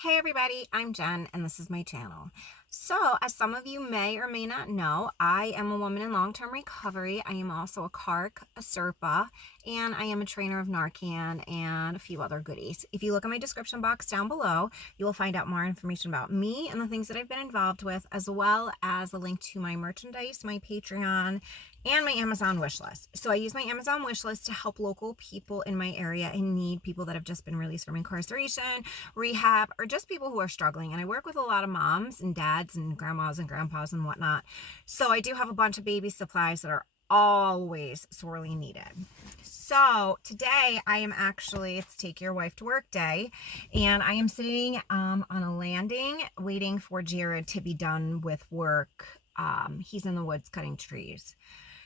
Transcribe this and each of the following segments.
Hey everybody, I'm Jen and this is my channel. So, as some of you may or may not know, I am a woman in long-term recovery. I am also a CARC, a CRPA, and I am a trainer of Narcan and a few other goodies. If you look in my description box down below, you will find out more information about me and the things that I've been involved with, as well as a link to my merchandise, my Patreon, and my Amazon wish list. So I use my Amazon wish list to help local people in my area in need, people that have just been released from incarceration, rehab, or just people who are struggling. And I work with a lot of moms and dads and grandmas and grandpas and whatnot. So I do have a bunch of baby supplies that are always sorely needed. So today I am actually, it's Take Your Wife to Work Day, and I am sitting on a landing waiting for Jared to be done with work. He's in the woods cutting trees.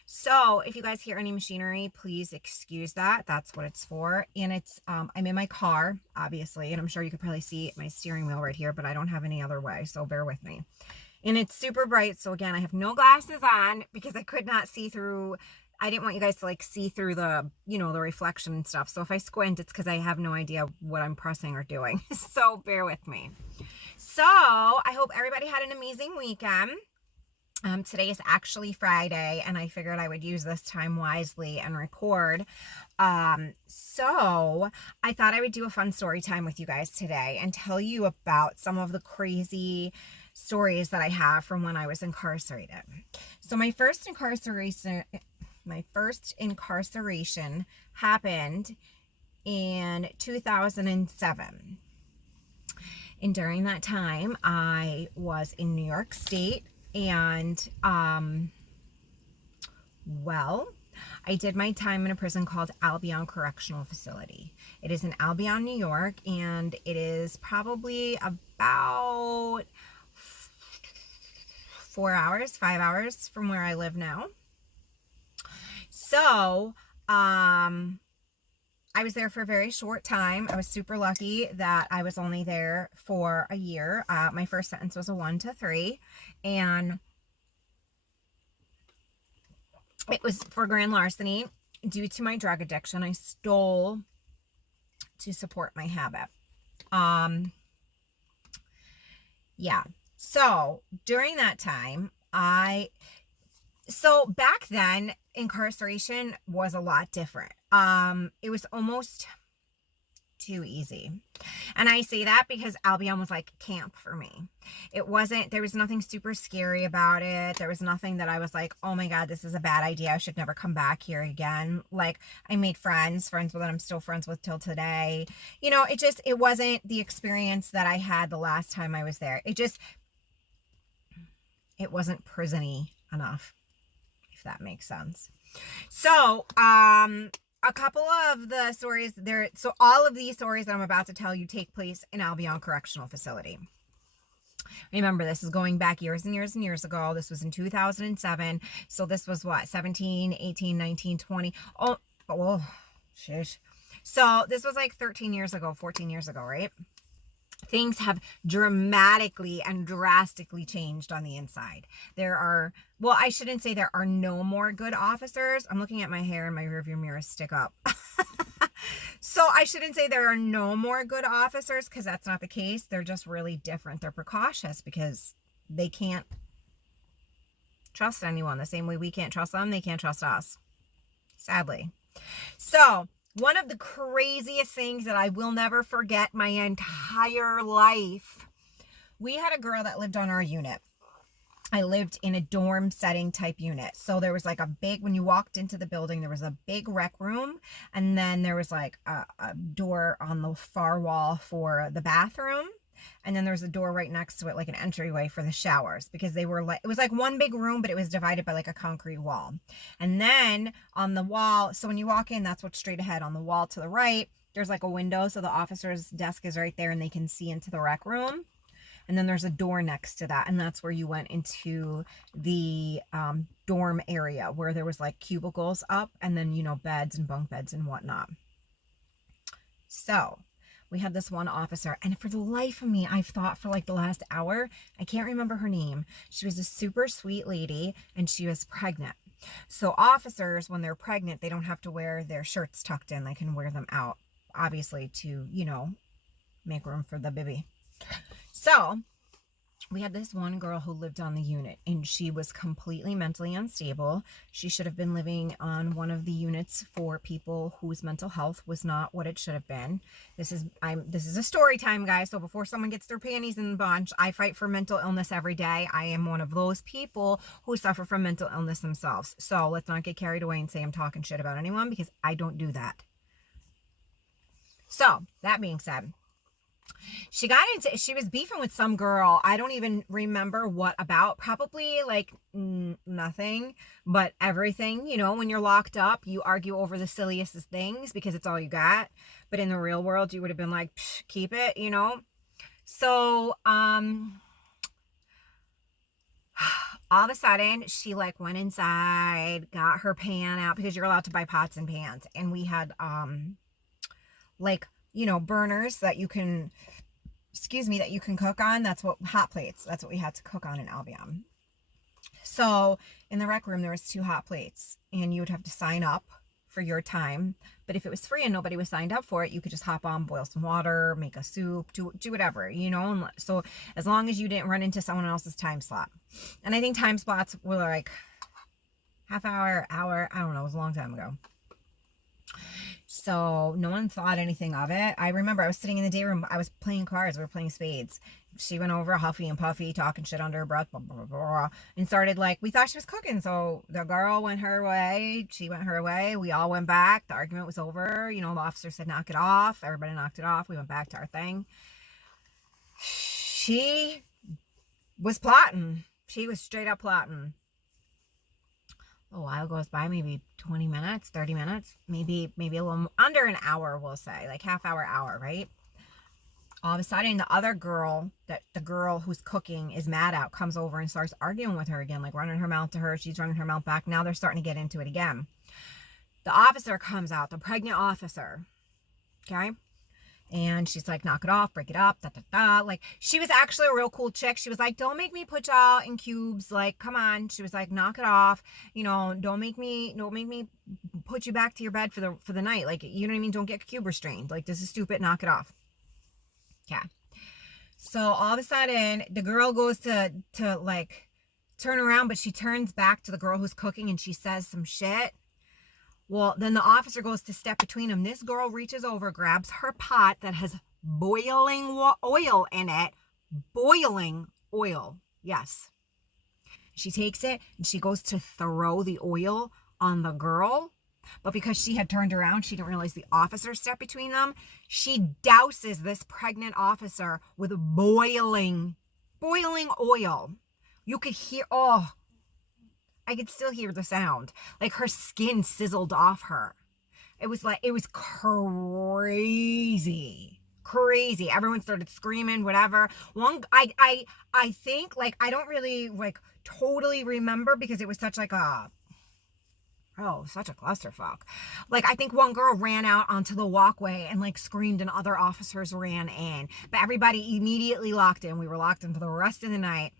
So if you guys hear any machinery, please excuse that. That's what it's for. And it's, I'm in my car, obviously, and I'm sure you could probably see my steering wheel right here, but I don't have any other way, so bear with me. And it's super bright. So again, I have no glasses on because I could not see through. I didn't want you guys to like see through the, the reflection and stuff. So if I squint, it's because I have no idea what I'm pressing or doing. So bear with me. So I hope everybody had an amazing weekend. Today is actually Friday, and I figured I would use this time wisely and record. So I thought I would do a fun story time with you guys today and tell you about some of the crazy stories that I have from when I was incarcerated. So my first incarceration happened in 2007. And during that time, I was in New York State. And, I did my time in a prison called Albion Correctional Facility. It is in Albion, New York, and it is probably about 5 hours from where I live now. So, I was there for a very short time. I was super lucky that I was only there for a year. My first sentence was a 1 to 3, and it was for grand larceny. Due to my drug addiction, I stole to support my habit. So during that time, back then, incarceration was a lot different. It was almost too easy. And I say that because Albion was like camp for me. There was nothing super scary about it. There was nothing that I was like, oh my God, this is a bad idea. I should never come back here again. Like, I made friends that I'm still friends with till today. It wasn't the experience that I had the last time I was there. It wasn't prison-y enough, if that makes sense. So, a couple of the stories there. So all of these stories that I'm about to tell you take place in Albion Correctional Facility. Remember, this is going back years and years and years ago. This was in 2007. So this was what, 17, 18, 19, 20. Oh, shit. So this was like 13 years ago, 14 years ago, right? Things have dramatically and drastically changed on the inside. I shouldn't say there are no more good officers. I'm looking at my hair and my rearview mirror stick up. So I shouldn't say there are no more good officers, because that's not the case. They're just really different. They're precautious because they can't trust anyone the same way we can't trust them. They can't trust us, sadly. So one of the craziest things that I will never forget my entire life, we had a girl that lived on our unit. I lived in a dorm setting type unit. So there was like when you walked into the building, there was a big rec room. And then there was like a door on the far wall for the bathroom. And then there was a door right next to it, like an entryway for the showers, because it was like one big room, but it was divided by like a concrete wall. And then on the wall, so when you walk in, that's what's straight ahead. On the wall to the right, there's like a window. So the officer's desk is right there and they can see into the rec room. And then there's a door next to that. And that's where you went into the dorm area, where there was like cubicles up and then, beds and bunk beds and whatnot. So we had this one officer, and for the life of me, I've thought for like the last hour, I can't remember her name. She was a super sweet lady, and she was pregnant. So officers, when they're pregnant, they don't have to wear their shirts tucked in. They can wear them out, obviously, to, make room for the baby. So we had this one girl who lived on the unit, and she was completely mentally unstable. She should have been living on one of the units for people whose mental health was not what it should have been. This is a story time, guys. So before someone gets their panties in a bunch, I fight for mental illness every day. I am one of those people who suffer from mental illness themselves. So let's not get carried away and say I'm talking shit about anyone, because I don't do that. So that being said, she was beefing with some girl. I don't even remember what about. Probably like nothing, but everything. You know, when you're locked up, you argue over the silliest things because it's all you got. But in the real world, you would have been like, keep it, you know? So, all of a sudden, she like went inside, got her pan out, because you're allowed to buy pots and pans. And we had, like, you know, burners that you can, that you can cook on. That's what, hot plates. That's what we had to cook on in Albion. So in the rec room, there was 2 hot plates, and you would have to sign up for your time. But if it was free and nobody was signed up for it, you could just hop on, boil some water, make a soup, do whatever, you know? So as long as you didn't run into someone else's time slot. And I think time slots were like half hour, I don't know, it was a long time ago. So no one thought anything of it. I remember I was sitting in the day room. I was playing cards. We were playing spades. She went over huffy and puffy, talking shit under her breath, blah, blah, blah, blah, and started like, we thought she was cooking. So the girl went her way. She went her way. We all went back. The argument was over. You know, the officer said, knock it off. Everybody knocked it off. We went back to our thing. She was plotting. She was straight up plotting. A while goes by, maybe 20 minutes, 30 minutes, maybe a little under an hour, we'll say, like half hour, right? All of a sudden, the other girl, the girl who's cooking is mad at, comes over and starts arguing with her again, like running her mouth to her. She's running her mouth back. Now they're starting to get into it again. The officer comes out, the pregnant officer, okay? And she's like, knock it off, break it up, da, da, da. Like, she was actually a real cool chick. She was like, don't make me put y'all in cubes. Like, come on. She was like, knock it off. You know, don't make me put you back to your bed for the night. Like, you know what I mean? Don't get cube restrained. Like, this is stupid. Knock it off. Yeah. So all of a sudden, the girl goes to like turn around, but she turns back to the girl who's cooking, and she says some shit. Well, then the officer goes to step between them. This girl reaches over, grabs her pot that has boiling oil in it. Boiling oil. Yes. She takes it and she goes to throw the oil on the girl. But because she had turned around, she didn't realize the officer stepped between them. She douses this pregnant officer with boiling oil. You could hear, I could still hear the sound. Like her skin sizzled off her. It was crazy. Crazy. Everyone started screaming, whatever. I think, like, I don't really like totally remember because it was such like such a clusterfuck. Like, I think one girl ran out onto the walkway and like screamed, and other officers ran in. But everybody immediately locked in. We were locked in for the rest of the night.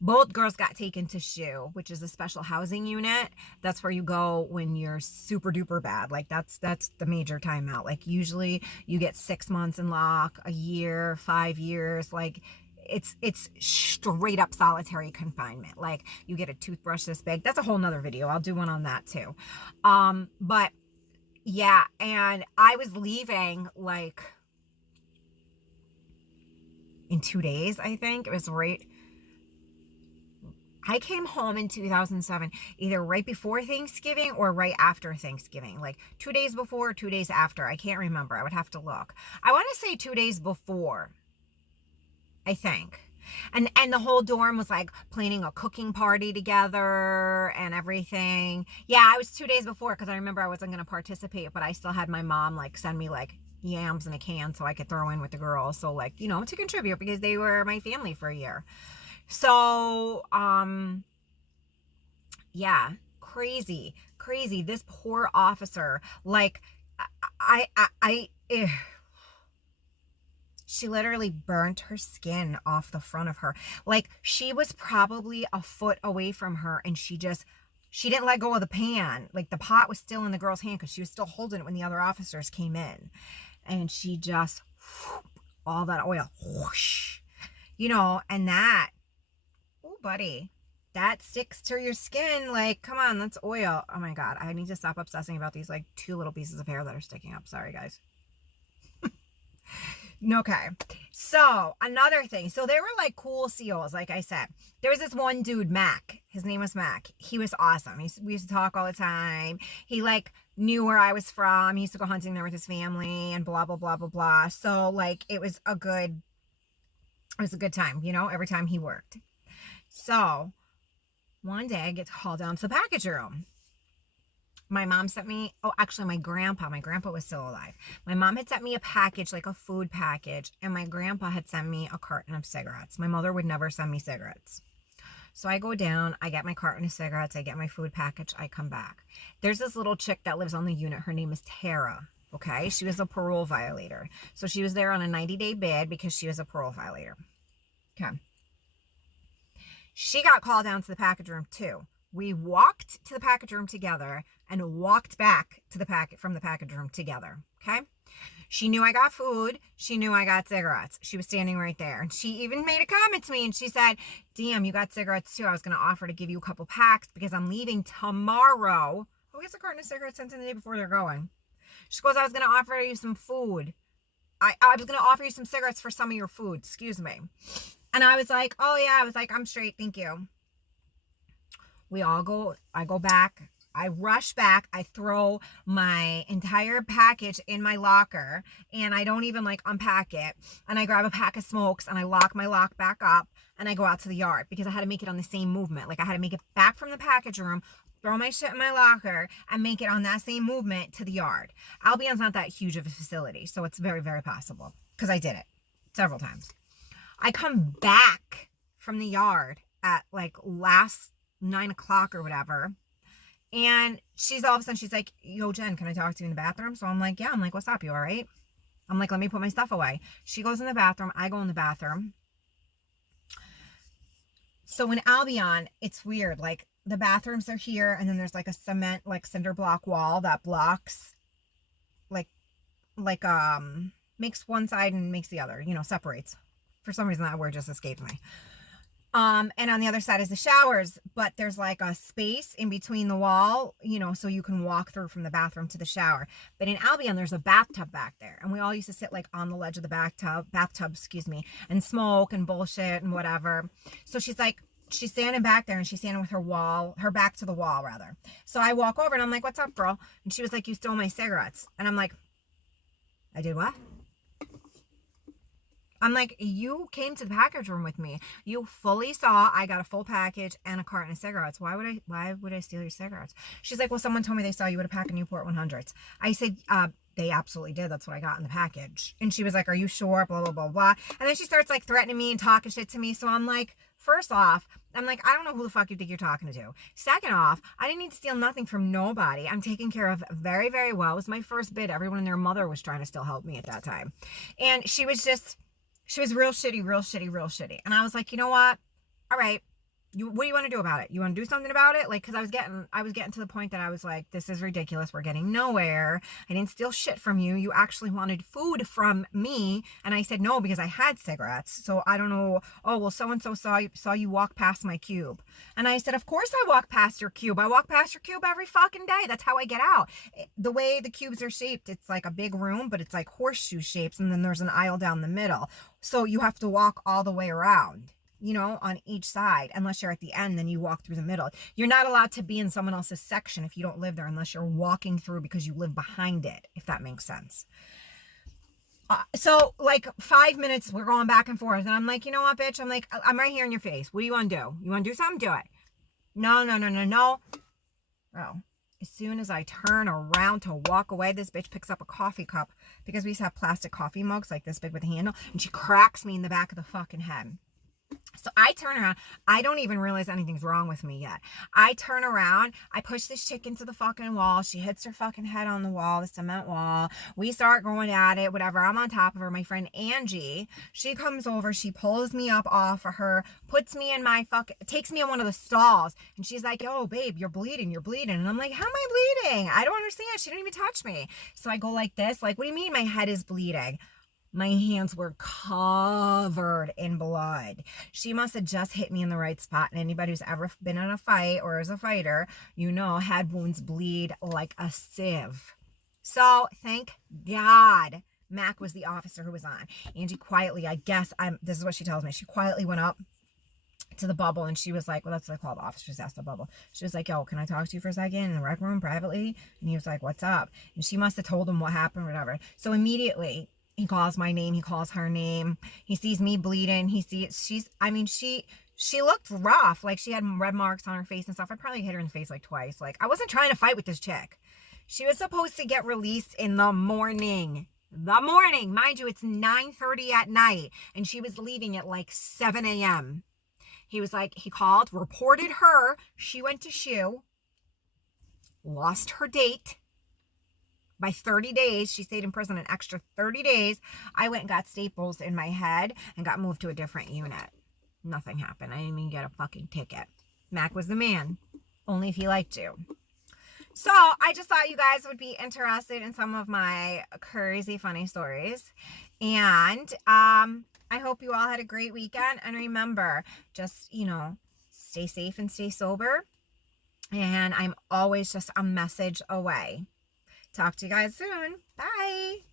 Both girls got taken to SHU, which is a special housing unit. That's where you go when you're super duper bad. Like, that's the major timeout. Like, usually you get 6 months in lock, a year, 5 years. Like, it's straight up solitary confinement. Like, you get a toothbrush this big. That's a whole nother video. I'll do one on that too. But yeah, and I was leaving like in 2 days, I think. It was right. I came home in 2007, either right before Thanksgiving or right after Thanksgiving, like 2 days before, 2 days after. I can't remember. I would have to look. I want to say 2 days before, I think. And the whole dorm was like planning a cooking party together and everything. Yeah, I was 2 days before because I remember I wasn't going to participate, but I still had my mom like send me like yams in a can so I could throw in with the girls. So like, you know, to contribute because they were my family for a year. So, yeah, crazy. This poor officer, like, she literally burnt her skin off the front of her. Like, she was probably a foot away from her, and she didn't let go of the pan. Like, the pot was still in the girl's hand because she was still holding it when the other officers came in. And she just all that oil, whoosh, you know, and that, oh, buddy, that sticks to your skin. Like, come on, that's oil. Oh my God, I need to stop obsessing about these like 2 little pieces of hair that are sticking up. Sorry, guys. Okay, so another thing. So they were like cool COs, like I said. There was this one dude, Mac. His name was Mac. He was awesome. We used to talk all the time. He like knew where I was from. He used to go hunting there with his family and blah, blah, blah, blah, blah. So like it was a good time, you know, every time he worked. So one day I get called down to the package room. My mom sent me, oh, actually my grandpa was still alive. My mom had sent me a package, like a food package, and my grandpa had sent me a carton of cigarettes. My mother would never send me cigarettes. So I go down, I get my carton of cigarettes, I get my food package, I come back. There's this little chick that lives on the unit. Her name is Tara, okay? She was a parole violator. So she was there on a 90-day bid because she was a parole violator. Okay. She got called down to the package room too. We walked to the package room together and walked back to the from the package room together, okay? She knew I got food. She knew I got cigarettes. She was standing right there. And she even made a comment to me and she said, damn, you got cigarettes too. I was going to offer to give you a couple packs because I'm leaving tomorrow. Who gets a carton of cigarettes sent in the day before they're going? She goes, I was going to offer you some food. I was going to offer you some cigarettes for some of your food. Excuse me. And I was like, oh yeah. I was like, I'm straight. Thank you. I go back. I rush back. I throw my entire package in my locker and I don't even like unpack it. And I grab a pack of smokes and I lock my lock back up and I go out to the yard because I had to make it on the same movement. Like I had to make it back from the package room, throw my shit in my locker and make it on that same movement to the yard. Albion's not that huge of a facility, so it's very, very possible because I did it several times. I come back from the yard at like last 9 o'clock or whatever. And all of a sudden she's like, yo, Jen, can I talk to you in the bathroom? So I'm like, yeah. I'm like, what's up? You all right? I'm like, let me put my stuff away. She goes in the bathroom. I go in the bathroom. So in Albion, it's weird. Like the bathrooms are here and then there's like a cement, like cinder block wall that blocks makes one side and makes the other, you know, separates. For some reason that word just escaped me. And on the other side is the showers, but there's like a space in between the wall, you know, so you can walk through from the bathroom to the shower. But in Albion, there's a bathtub back there. And we all used to sit like on the ledge of the bathtub, and smoke and bullshit and whatever. So she's standing back there and she's standing with her back to the wall rather. So I walk over and I'm like, what's up, girl? And she was like, you stole my cigarettes. And I'm like, I did what? I'm like, you came to the package room with me. You fully saw I got a full package and a carton of cigarettes. Why would I steal your cigarettes? She's like, well, someone told me they saw you with a pack of Newport 100s. I said, they absolutely did. That's what I got in the package. And she was like, are you sure? Blah, blah, blah, blah. And then she starts like threatening me and talking shit to me. So I'm like, first off, I'm like, I don't know who the fuck you think you're talking to. Second off, I didn't need to steal nothing from nobody. I'm taken care of very, very well. It was my first bid. Everyone and their mother was trying to still help me at that time. And she was real shitty. And I was like, you know what? All right. What do you want to do about it? You want to do something about it? Like, cause I was getting to the point that I was like, this is ridiculous. We're getting nowhere. I didn't steal shit from you. You actually wanted food from me. And I said, no, because I had cigarettes. So I don't know. Oh, well, so-and-so saw you walk past my cube. And I said, of course I walk past your cube. I walk past your cube every fucking day. That's how I get out. The way the cubes are shaped, it's like a big room, but it's like horseshoe shapes. And then there's an aisle down the middle. So you have to walk all the way around, you know, on each side. Unless you're at the end, then you walk through the middle. You're not allowed to be in someone else's section if you don't live there unless you're walking through because you live behind it, if that makes sense. So like 5 minutes, we're going back and forth. And I'm like, you know what, bitch? I'm like, I'm right here in your face. What do you want to do? You want to do something? Do it. No. Oh. As soon as I turn around to walk away, this bitch picks up a coffee cup because we used to have plastic coffee mugs like this big with a handle, and she cracks me in the back of the fucking head. So I turn around. I don't even realize anything's wrong with me yet. I turn around. I push this chick into the fucking wall. She hits her fucking head on the wall, the cement wall. We start going at it, whatever. I'm on top of her. My friend Angie, she comes over. She pulls me up off of her, puts me in takes me in one of the stalls. And she's like, yo, babe, you're bleeding. And I'm like, how am I bleeding? I don't understand. She didn't even touch me. So I go like this. Like, what do you mean my head is bleeding? My hands were covered in blood. She must have just hit me in the right spot. And anybody who's ever been in a fight or is a fighter, you know, head wounds bleed like a sieve. So thank God Mac was the officer who was on. Angie quietly, I guess, this is what she tells me. She quietly went up to the bubble and she was like, well, that's what they call the officers, asked the bubble. She was like, yo, can I talk to you for a second in the rec room privately? And he was like, what's up? And she must have told him what happened or whatever. So immediately he calls my name, he calls her name, he sees me bleeding, he sees she looked rough, like she had red marks on her face and stuff. I probably hit her in the face like twice. Like, I wasn't trying to fight with this chick. She was supposed to get released in the morning. Mind you, it's 9:30 at night and she was leaving at like 7 a.m. He was like, he called, reported her. She went to SHU, lost her date by 30 days. She stayed in prison an extra 30 days. I went and got staples in my head and got moved to a different unit. Nothing happened. I didn't even get a fucking ticket. Mac was the man, only if he liked you. So I just thought you guys would be interested in some of my crazy funny stories. And I hope you all had a great weekend. And remember, just, you know, stay safe and stay sober. And I'm always just a message away. Talk to you guys soon. Bye.